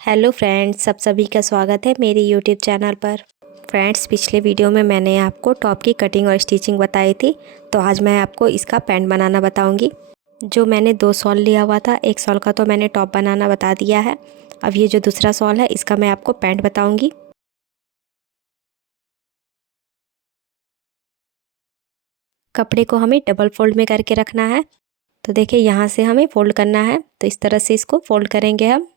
Hello friends, सब सभी का स्वागत है मेरे यूट्यूब चैनल पर। फ्रेंड्स, पिछले वीडियो में मैंने आपको टॉप की कटिंग और स्टिचिंग बताई थी, तो आज मैं आपको इसका पैंट बनाना बताऊंगी। जो मैंने 2 शॉल लिया हुआ था, एक शॉल का तो मैंने टॉप बनाना बता दिया है। अब ये जो दूसरा शॉल है, इसका मैं आपको पैंट बताऊँगी। कपड़े को हमें डबल फोल्ड में करके रखना है। तो देखिए, यहाँ से हमें फोल्ड करना है, तो इस तरह से इसको फोल्ड करेंगे हम।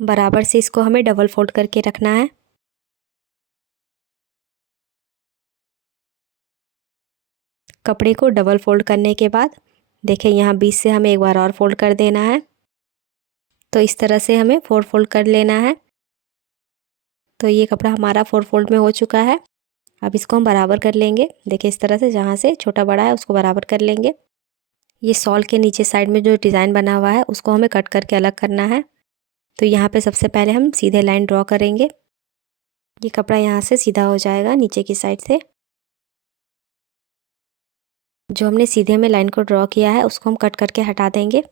बराबर से इसको हमें डबल फोल्ड करके रखना है। कपड़े को डबल फोल्ड करने के बाद देखिए, यहाँ बीच से हमें एक बार और फोल्ड कर देना है। तो इस तरह से हमें 4 फोल्ड कर लेना है। तो ये कपड़ा हमारा 4 फोल्ड में हो चुका है। अब इसको हम बराबर कर लेंगे। देखिए, इस तरह से जहाँ से छोटा बड़ा है उसको बराबर कर लेंगे। ये शॉल के नीचे साइड में जो डिज़ाइन बना हुआ है उसको हमें कट करके अलग करना है। तो यहाँ पे सबसे पहले हम सीधे लाइन ड्रॉ करेंगे। ये कपड़ा यहाँ से सीधा हो जाएगा नीचे की साइड से। जो हमने सीधे में लाइन को ड्रॉ किया है उसको हम कट करके हटा देंगे।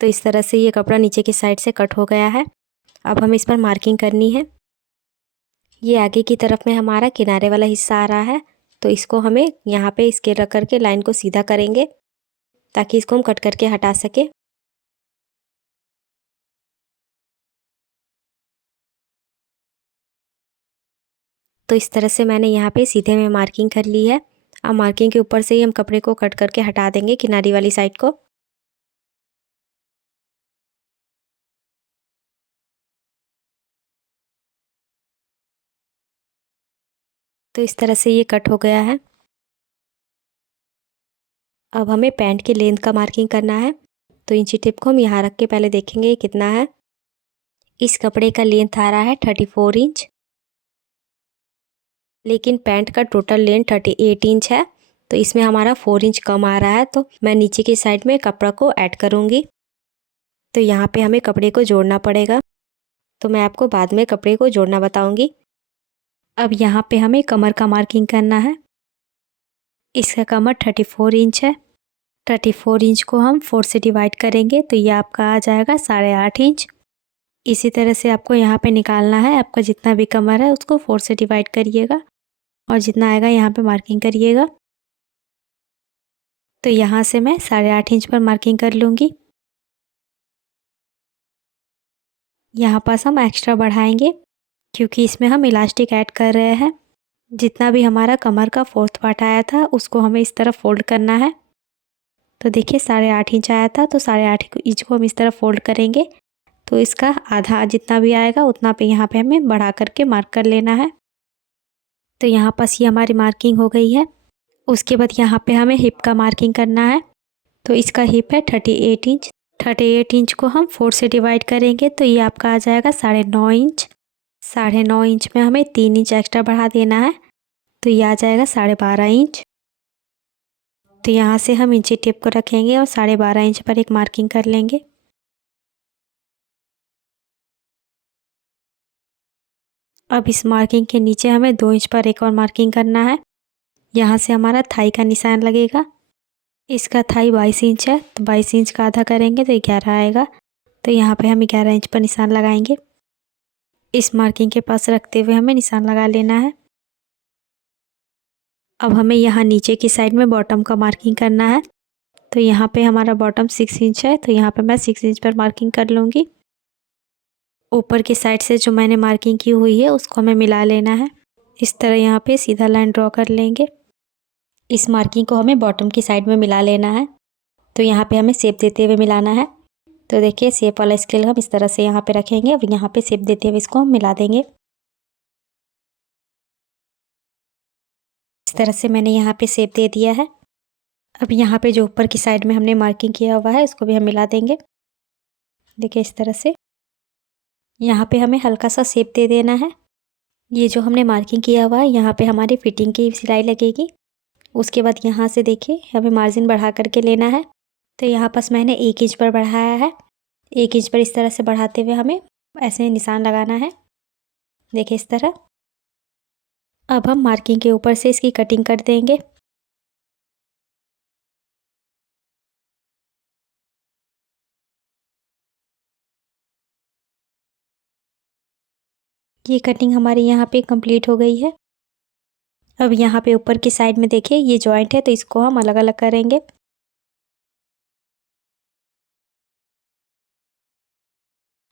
तो इस तरह से ये कपड़ा नीचे की साइड से कट हो गया है। अब हमें इस पर मार्किंग करनी है। ये आगे की तरफ में हमारा किनारे वाला हिस्सा आ रहा है, तो इसको हमें यहाँ पे स्केल रख करके लाइन को सीधा करेंगे ताकि इसको हम कट करके हटा सके। तो इस तरह से मैंने यहाँ पे सीधे में मार्किंग कर ली है। अब मार्किंग के ऊपर से ही हम कपड़े को कट करके हटा देंगे किनारी वाली साइड को। तो इस तरह से ये कट हो गया है। अब हमें पैंट की लेंथ का मार्किंग करना है। तो इंची टेप को हम यहाँ रख के पहले देखेंगे ये कितना है। इस कपड़े का लेंथ आ रहा है 34 इंच, लेकिन पैंट का टोटल लेंथ 38 इंच है। तो इसमें हमारा 4 इंच कम आ रहा है, तो मैं नीचे की साइड में कपड़ा को ऐड करूँगी। तो यहाँ पे हमें कपड़े को जोड़ना पड़ेगा। तो मैं आपको बाद में कपड़े को जोड़ना बताऊँगी। अब यहाँ पे हमें कमर का मार्किंग करना है। इसका कमर 34 इंच है। 34 इंच को हम 4 से डिवाइड करेंगे तो ये आपका आ जाएगा 8.5 इंच। इसी तरह से आपको यहाँ पे निकालना है। आपका जितना भी कमर है उसको 4 से डिवाइड करिएगा और जितना आएगा यहाँ पे मार्किंग करिएगा। तो यहाँ से मैं 8.5 इंच पर मार्किंग कर लूँगी। यहाँ पास हम एक्स्ट्रा बढ़ाएंगे क्योंकि इसमें हम इलास्टिक ऐड कर रहे हैं। जितना भी हमारा कमर का 4th पार्ट आया था उसको हमें इस तरह फोल्ड करना है। तो देखिए, 8.5 इंच आया था, तो 8.5 इंच को हम इस तरह फोल्ड करेंगे। तो इसका आधा जितना भी आएगा उतना पे यहाँ पे हमें बढ़ा करके मार्क कर लेना है। तो यहाँ पास ये हमारी मार्किंग हो गई है। उसके बाद यहाँ पे हमें हिप का मार्किंग करना है। तो इसका हिप है 38 इंच। 38 इंच को हम 4 से डिवाइड करेंगे तो ये आपका आ जाएगा 9.5 इंच। 9.5 इंच में हमें 3 इंच एक्स्ट्रा बढ़ा देना है, तो ये आ जाएगा 12.5 इंच। तो यहाँ से हम इंची टेप को रखेंगे और 12.5 इंच पर एक मार्किंग कर लेंगे। अब इस मार्किंग के नीचे हमें 2 इंच पर एक और मार्किंग करना है। यहाँ से हमारा थाई का निशान लगेगा। इसका थाई 22 इंच है, तो 22 इंच का आधा करेंगे तो 11 आएगा। तो यहाँ पे हम 11 इंच पर निशान लगाएंगे। इस मार्किंग के पास रखते हुए हमें निशान लगा लेना है। अब हमें यहाँ नीचे की साइड में बॉटम का मार्किंग करना है। तो यहाँ पे हमारा बॉटम 6 इंच है, तो यहाँ पे मैं 6 इंच पर मार्किंग कर लूँगी। ऊपर की साइड से जो मैंने मार्किंग की हुई है उसको हमें मिला लेना है। इस तरह यहाँ पे सीधा लाइन ड्रॉ कर लेंगे। इस मार्किंग को हमें बॉटम की साइड में मिला लेना है। तो यहाँ पे हमें शेप देते हुए मिलाना है। तो देखिए, शेप वाला स्केल हम इस तरह से यहाँ पे रखेंगे। अब यहाँ पे शेप देते हुए इसको हम मिला देंगे। इस तरह से मैंने यहाँ पे शेप दे दिया है। अब यहाँ पे जो ऊपर की साइड में हमने मार्किंग किया हुआ है इसको भी हम मिला देंगे। देखिए, इस तरह से यहाँ पे हमें हल्का सा शेप दे देना है। ये जो हमने मार्किंग किया हुआ है यहाँ पे हमारी फिटिंग की सिलाई लगेगी। उसके बाद यहाँ से देखिए हमें मार्जिन बढ़ा करके लेना है। तो यहाँ पास मैंने 1 इंच पर बढ़ाया है। 1 इंच पर इस तरह से बढ़ाते हुए हमें ऐसे निशान लगाना है, देखिए इस तरह। अब हम मार्किंग के ऊपर से इसकी कटिंग कर देंगे। ये कटिंग हमारी यहाँ पे कंप्लीट हो गई है। अब यहाँ पे ऊपर की साइड में देखिए ये जॉइंट है, तो इसको हम अलग अलग करेंगे।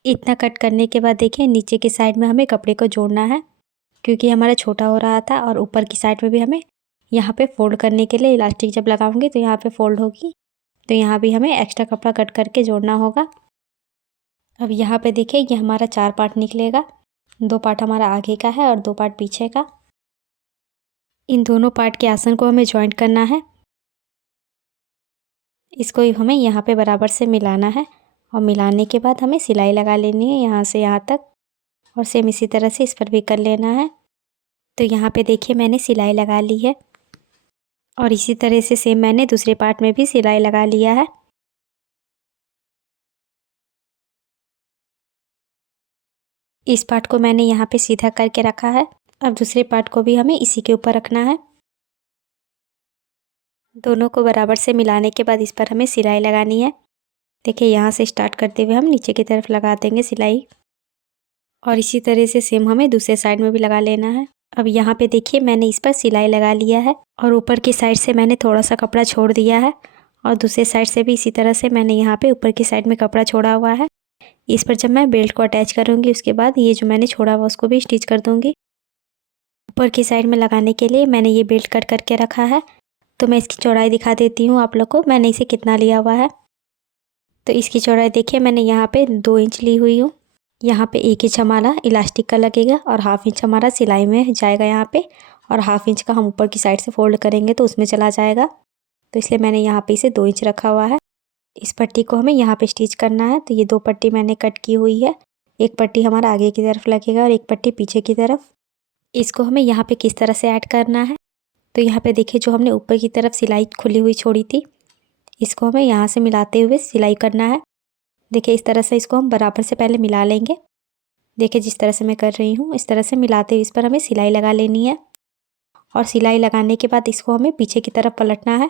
इतना कट करने के बाद देखिए नीचे की साइड में हमें कपड़े को जोड़ना है, क्योंकि हमारा छोटा हो रहा था। और ऊपर की साइड में भी हमें यहाँ पे फोल्ड करने के लिए इलास्टिक जब लगाऊंगी तो यहाँ पे फोल्ड होगी, तो यहाँ भी हमें एक्स्ट्रा कपड़ा कट करके जोड़ना होगा। अब यहाँ पे देखिए ये हमारा 4 पार्ट निकलेगा। 2 पार्ट हमारा आगे का है और 2 पार्ट पीछे का। इन दोनों पार्ट के आसन को हमें जॉइंट करना है। इसको हमें यहाँ पे बराबर से मिलाना है और मिलाने के बाद हमें सिलाई लगा लेनी है यहाँ से यहाँ तक, और सेम इसी तरह से इस पर भी कर लेना है। तो यहाँ पे देखिए मैंने सिलाई लगा ली है, और इसी तरह से सेम मैंने दूसरे पार्ट में भी सिलाई लगा लिया है। इस पार्ट को मैंने यहाँ पे सीधा करके रखा है। अब दूसरे पार्ट को भी हमें इसी के ऊपर रखना है। दोनों को बराबर से मिलाने के बाद इस पर हमें सिलाई लगानी है। देखिए यहाँ से स्टार्ट करते हुए हम नीचे की तरफ लगा देंगे सिलाई, और इसी तरह से सेम हमें दूसरे साइड में भी लगा लेना है। अब यहाँ पे देखिए मैंने इस पर सिलाई लगा लिया है, और ऊपर की साइड से मैंने थोड़ा सा कपड़ा छोड़ दिया है, और दूसरे साइड से भी इसी तरह से मैंने यहाँ पे ऊपर की साइड में कपड़ा छोड़ा हुआ है। इस पर जब मैं बेल्ट को अटैच करूँगी उसके बाद ये जो मैंने छोड़ा हुआ उसको भी स्टिच कर दूँगी। ऊपर की साइड में लगाने के लिए मैंने ये बेल्ट कट करके रखा है, तो मैं इसकी चौड़ाई दिखा देती हूँ आप लोग को, मैंने इसे कितना लिया हुआ है। तो इसकी चौड़ाई देखिए मैंने यहाँ पे 2 इंच ली हुई हूँ। यहाँ पे 1 इंच हमारा इलास्टिक का लगेगा, और हाफ इंच हमारा सिलाई में जाएगा यहाँ पे, और हाफ इंच का हम ऊपर की साइड से फोल्ड करेंगे तो उसमें चला जाएगा। तो इसलिए मैंने यहाँ पे इसे 2 इंच रखा हुआ है। इस पट्टी को हमें यहाँ पे स्टिच करना है। तो ये 2 पट्टी मैंने कट की हुई है। एक पट्टी हमारा आगे की तरफ लगेगा और एक पट्टी पीछे की तरफ। इसको हमें यहाँ पे किस तरह से ऐड करना है, तो यहाँ पे देखिए जो हमने ऊपर की तरफ सिलाई खुली हुई छोड़ी थी, इसको हमें यहाँ से मिलाते हुए सिलाई करना है। देखिए इस तरह से इसको हम बराबर से पहले मिला लेंगे। देखिए जिस तरह से मैं कर रही हूँ इस तरह से मिलाते हुए इस पर हमें सिलाई लगा लेनी है, और सिलाई लगाने के बाद इसको हमें पीछे की तरफ पलटना है।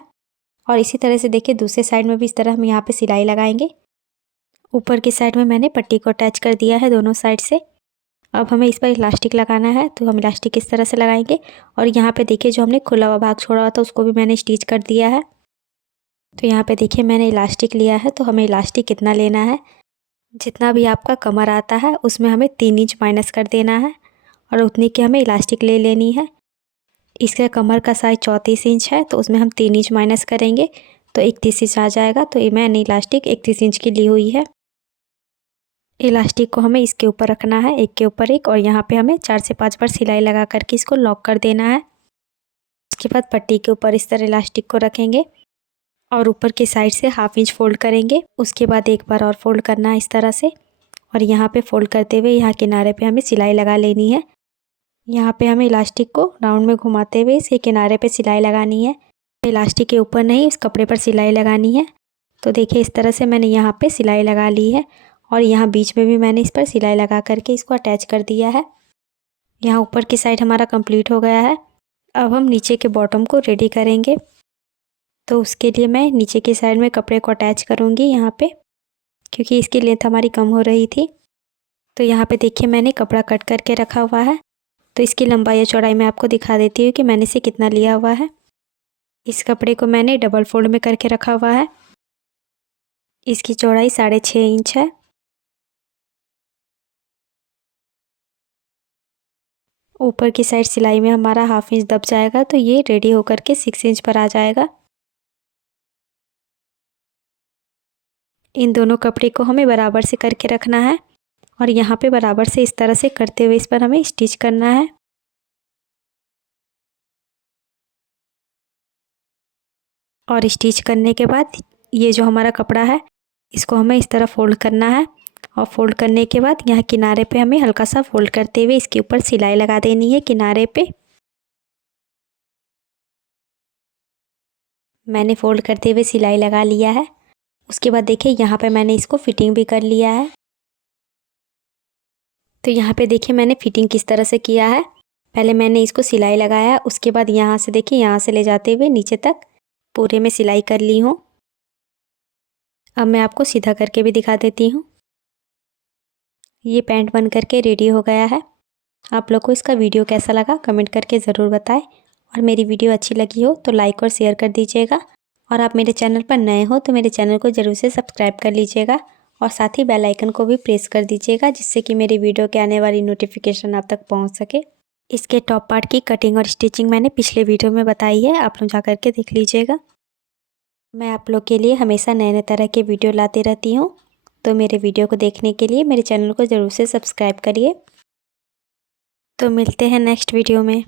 और इसी तरह से देखिए दूसरे साइड में भी इस तरह हम यहाँ पे सिलाई लगाएंगे। ऊपर की साइड में मैंने पट्टी को अटैच कर दिया है दोनों साइड से। अब हमें इस पर इलास्टिक लगाना है, तो हम इलास्टिक इस तरह से लगाएंगे। और यहाँ पे देखिए जो हमने खुला हुआ भाग छोड़ा हुआ था उसको भी मैंने स्टिच कर दिया है। तो यहाँ पे देखिए मैंने इलास्टिक लिया है, तो हमें इलास्टिक कितना लेना है, जितना भी आपका कमर आता है उसमें हमें 3 इंच माइनस कर देना है, और उतनी की हमें इलास्टिक ले लेनी है। इसका कमर का साइज 34 इंच है, तो उसमें हम 3 इंच माइनस करेंगे तो 31 इंच आ जाएगा। तो ये मैंने इलास्टिक 31 इंच की ली हुई है। इलास्टिक को हमें इसके ऊपर रखना है, एक के ऊपर एक, और यहाँ पे हमें 4 से 5 बार सिलाई लगा करके इसको लॉक कर देना है। उसके बाद पट्टी के ऊपर इस तरह इलास्टिक को रखेंगे, और ऊपर की साइड से हाफ इंच फोल्ड करेंगे। उसके बाद एक बार और फोल्ड करना है इस तरह से, और यहाँ पे फोल्ड करते हुए यहाँ किनारे पे हमें सिलाई लगा लेनी है। यहाँ पे हमें इलास्टिक को राउंड में घुमाते हुए इसके किनारे पे सिलाई लगानी है। इलास्टिक के ऊपर नहीं, इस कपड़े पर सिलाई लगानी है। तो देखिए इस तरह से मैंने यहाँ पे सिलाई लगा ली है, और यहाँ बीच में भी मैंने इस पर सिलाई लगा करके इसको अटैच कर दिया है। यहाँ ऊपर की साइड हमारा कंप्लीट हो गया है। अब हम नीचे के बॉटम को रेडी करेंगे। तो उसके लिए मैं नीचे की साइड में कपड़े को अटैच करूँगी यहाँ पे, क्योंकि इसकी लेंथ हमारी कम हो रही थी। तो यहाँ पे देखिए मैंने कपड़ा कट करके रखा हुआ है। तो इसकी लंबाई या चौड़ाई मैं आपको दिखा देती हूँ कि मैंने इसे कितना लिया हुआ है। इस कपड़े को मैंने डबल फोल्ड में करके रखा हुआ है। इसकी चौड़ाई 6.5 इंच है। ऊपर की साइड सिलाई में हमारा हाफ इंच दब जाएगा, तो ये रेडी होकर के 6 इंच पर आ जाएगा। इन दोनों कपड़े को हमें बराबर से करके रखना है, और यहाँ पे बराबर से इस तरह से करते हुए इस पर हमें स्टिच करना है। और स्टिच करने के बाद ये जो हमारा कपड़ा है इसको हमें इस तरह फोल्ड करना है, और फोल्ड करने के बाद यहाँ किनारे पे हमें हल्का सा फोल्ड करते हुए इसके ऊपर सिलाई लगा देनी है किनारे पे। मैंने फ़ोल्ड करते हुए सिलाई लगा लिया है। उसके बाद देखिए यहाँ पे मैंने इसको फिटिंग भी कर लिया है। तो यहाँ पे देखिए मैंने फिटिंग किस तरह से किया है। पहले मैंने इसको सिलाई लगाया, उसके बाद यहाँ से देखिए यहाँ से ले जाते हुए नीचे तक पूरे में सिलाई कर ली हूँ। अब मैं आपको सीधा करके भी दिखा देती हूँ। ये पैंट बन करके रेडी हो गया है। आप लोग को इसका वीडियो कैसा लगा कमेंट करके ज़रूर बताएं, और मेरी वीडियो अच्छी लगी हो तो लाइक और शेयर कर दीजिएगा। और आप मेरे चैनल पर नए हो तो मेरे चैनल को ज़रूर से सब्सक्राइब कर लीजिएगा, और साथ ही बेल आइकन को भी प्रेस कर दीजिएगा, जिससे कि मेरी वीडियो के आने वाली नोटिफिकेशन आप तक पहुंच सके। इसके टॉप पार्ट की कटिंग और स्टिचिंग मैंने पिछले वीडियो में बताई है, आप लोग जा करके देख लीजिएगा। मैं आप लोग के लिए हमेशा नए नए तरह के वीडियो लाती रहती हूँ, तो मेरे वीडियो को देखने के लिए मेरे चैनल को ज़रूर से सब्सक्राइब करिए। तो मिलते हैं नेक्स्ट वीडियो में।